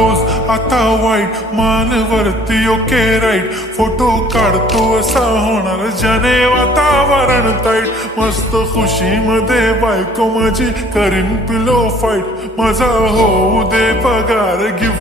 close आता वाईट मान वरती ओके राईट फोटो काढतो असा होणार ज्याने वातावरण ताईट मस्त खुशी मध्ये बायको माझी करीन पिलो फाईट माझा होऊ दे पगार गिफ्ट